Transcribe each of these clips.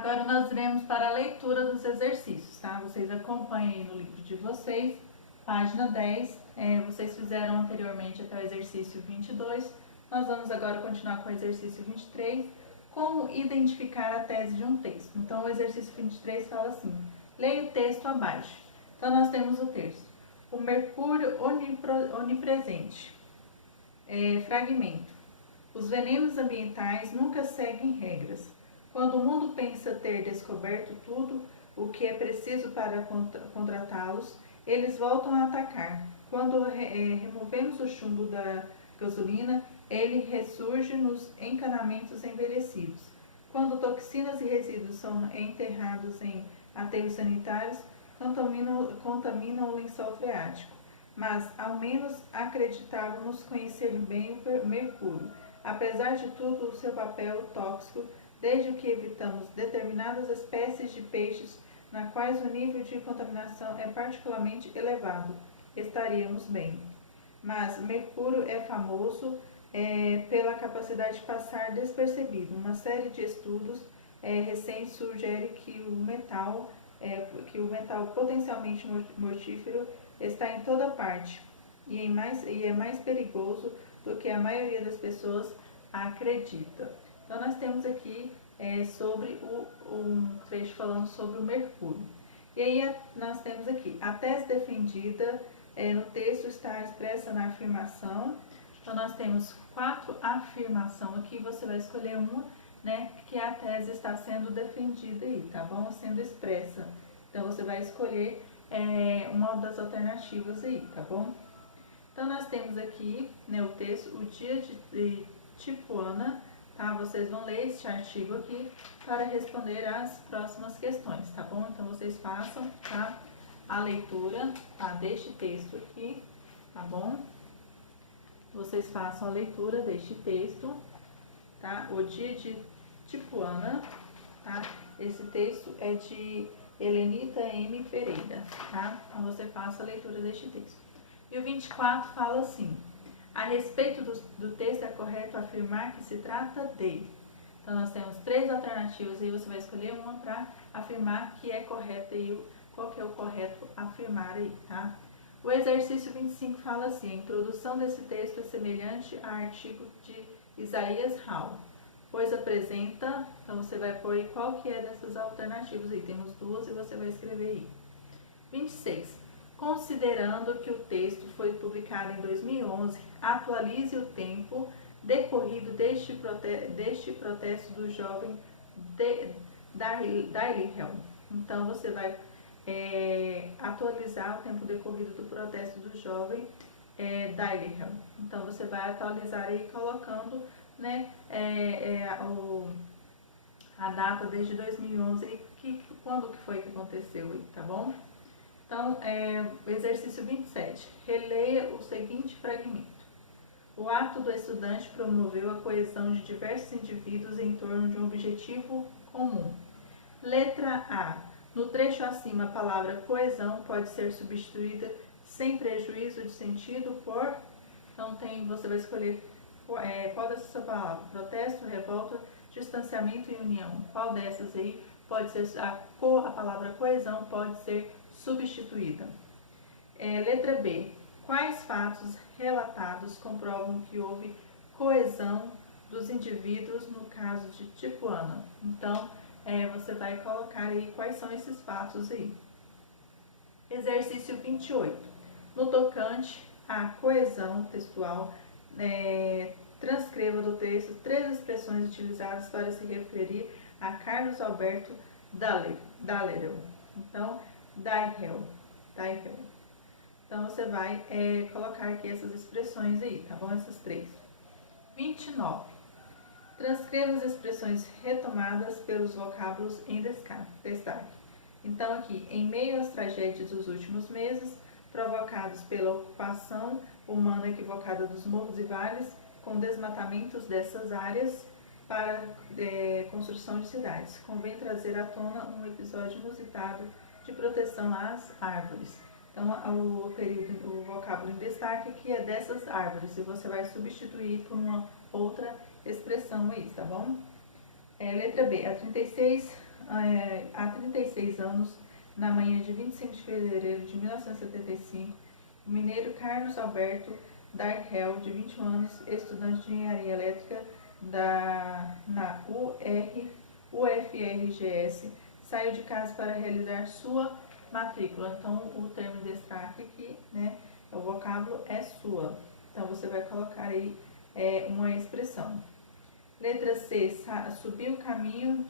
Agora nós iremos para a leitura dos exercícios, tá? Vocês acompanhem aí no livro de vocês, página 10. Vocês fizeram anteriormente até o exercício 22. Nós vamos agora continuar com o exercício 23, como identificar a tese de um texto. Então, o exercício 23 fala assim: leia o texto abaixo. Então, nós temos o texto: o mercúrio onipresente. Fragmento: os venenos ambientais nunca seguem regras. Quando o mundo pensa ter descoberto tudo o que é preciso para contratá-los, eles voltam a atacar. Quando removemos o chumbo da gasolina, ele ressurge nos encanamentos envelhecidos. Quando toxinas e resíduos são enterrados em aterros sanitários, contaminam o lençol freático. Mas, ao menos, acreditávamos conhecer bem o mercúrio. Apesar de tudo, o seu papel tóxico, desde que evitamos determinadas espécies de peixes nas quais o nível de contaminação é particularmente elevado, estaríamos bem. Mas mercúrio é famoso pela capacidade de passar despercebido. Uma série de estudos recentes sugere que o metal potencialmente mortífero está em toda parte e é mais perigoso do que a maioria das pessoas acredita. Então, nós temos aqui sobre um trecho falando sobre o mercúrio. E aí, nós temos aqui a tese defendida no texto está expressa na afirmação. Então, nós temos 4 afirmações aqui, você vai escolher uma, né, que a tese está sendo defendida aí, tá bom? Sendo expressa. Então, você vai escolher uma das alternativas aí, tá bom? Então, nós temos aqui, né, o texto, o dia de Tipuana, tá? Vocês vão ler este artigo aqui para responder as próximas questões, tá bom? Então, vocês façam, tá, a leitura, tá, deste texto aqui, tá bom? Vocês façam a leitura deste texto, tá? O dia de Tipuana, tá? Esse texto é de Helenita M. Pereira, tá? Então, você faça a leitura deste texto. E o 24 fala assim: a respeito do texto, é correto afirmar que se trata de... Então, nós temos 3 alternativas e você vai escolher uma para afirmar que é correto e qual que é o correto afirmar aí, tá? O exercício 25 fala assim: a introdução desse texto é semelhante ao artigo de Isaías Hall, pois apresenta... Então, você vai pôr aí qual que é dessas alternativas aí. Temos 2 e você vai escrever aí. 26. Considerando que o texto foi publicado em 2011, atualize o tempo decorrido deste protesto do jovem Daily-Helm. Então, você vai atualizar o tempo decorrido do protesto do jovem Daily-Helm. Então, você vai atualizar aí colocando, né, a data desde 2011 e quando que foi que aconteceu aí, tá bom? Então, exercício 27. Releia o seguinte fragmento: o ato do estudante promoveu a coesão de diversos indivíduos em torno de um objetivo comum. Letra A. No trecho acima, a palavra coesão pode ser substituída sem prejuízo de sentido por... Então, você vai escolher qual dessas palavras: protesto, revolta, distanciamento e união. Qual dessas aí pode ser... A palavra coesão pode ser substituída. Letra B. Quais fatos relatados comprovam que houve coesão dos indivíduos no caso de Tipuana? Então, você vai colocar aí quais são esses fatos aí. Exercício 28. No tocante à coesão textual, transcreva do texto 3 expressões utilizadas para se referir a Carlos Alberto Dallaire. Então, Dallaire. Então, você vai colocar aqui essas expressões aí, tá bom? Essas 3. 29. Transcreva as expressões retomadas pelos vocábulos em destaque. Então, aqui, em meio às tragédias dos últimos meses, provocados pela ocupação humana equivocada dos morros e vales, com desmatamentos dessas áreas para construção de cidades, convém trazer à tona um episódio inusitado de proteção às árvores. Então, o vocábulo em destaque aqui é dessas árvores, e você vai substituir por uma outra expressão aí, tá bom? Letra B. A 36 há 36 anos, na manhã de 25 de fevereiro de 1975, o mineiro Carlos Alberto Darkel, de 21 anos, estudante de engenharia elétrica na UFRGS, saiu de casa para realizar sua matrícula. Então, o termo em destaque aqui, né, o vocábulo é sua. Então, você vai colocar aí uma expressão. Letra C, subiu o caminho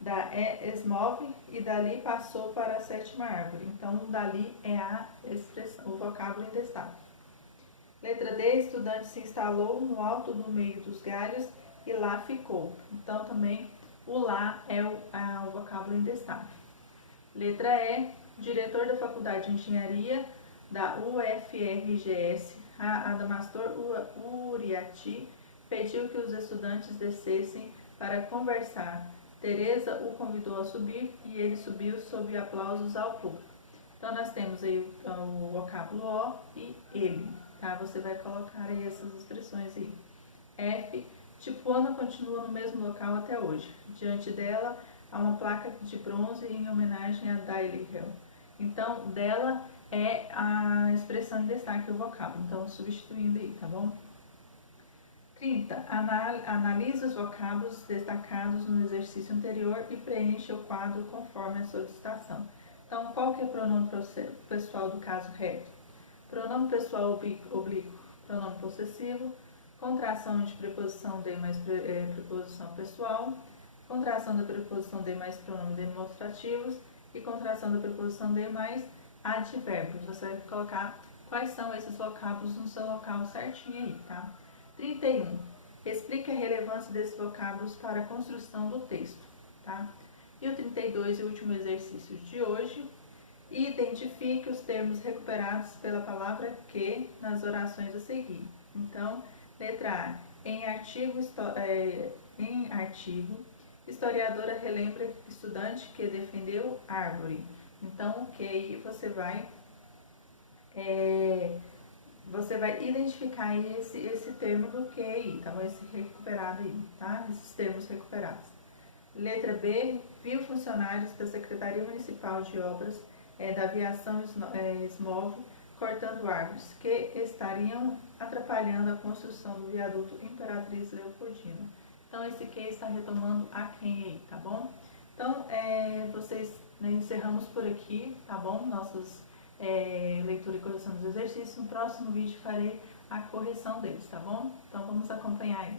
da Esmove e dali passou para a 7ª árvore. Então, dali é a expressão, o vocábulo em destaque. Letra D, estudante se instalou no alto do meio dos galhos e lá ficou. Então, também o lá é o vocábulo em destaque. Letra E, diretor da Faculdade de Engenharia da UFRGS, Adamastor Uriati, pediu que os estudantes descessem para conversar. Teresa o convidou a subir e ele subiu sob aplausos ao público. Então, nós temos aí o vocábulo O e ele, tá? Você vai colocar aí essas expressões aí. F, Tipuana continua no mesmo local até hoje. Diante dela, há uma placa de bronze em homenagem a Daily Hill. Então, dela é a expressão em destaque, o vocábulo. Então, substituindo aí, tá bom? 30. Analise os vocábulos destacados no exercício anterior e preencha o quadro conforme a solicitação. Então, qual que é o pronome pessoal do caso reto? Pronome pessoal oblíquo, pronome possessivo, contração de preposição de mais preposição pessoal, contração da preposição de mais pronome demonstrativos e contração da preposição de mais advérbios. Você vai colocar quais são esses vocábulos no seu local certinho aí, tá? 31. Explique a relevância desses vocábulos para a construção do texto, tá? E o 32, e o último exercício de hoje, identifique os termos recuperados pela palavra que nas orações a seguir. Então, letra A. Em artigo, historiadora relembra estudante que defendeu árvore. Então, o que aí você vai identificar aí esse termo do que aí, tá bom? Esse recuperado aí, tá? Esses termos recuperados. Letra B, viu funcionários da Secretaria Municipal de Obras da Aviação SMOV cortando árvores que estariam atrapalhando a construção do viaduto Imperatriz Leopoldina. Então, esse que está retomando a quem aí, tá bom? Então, encerramos por aqui, tá bom? Nossas leitura e correção dos exercícios. No próximo vídeo farei a correção deles, tá bom? Então, vamos acompanhar aí.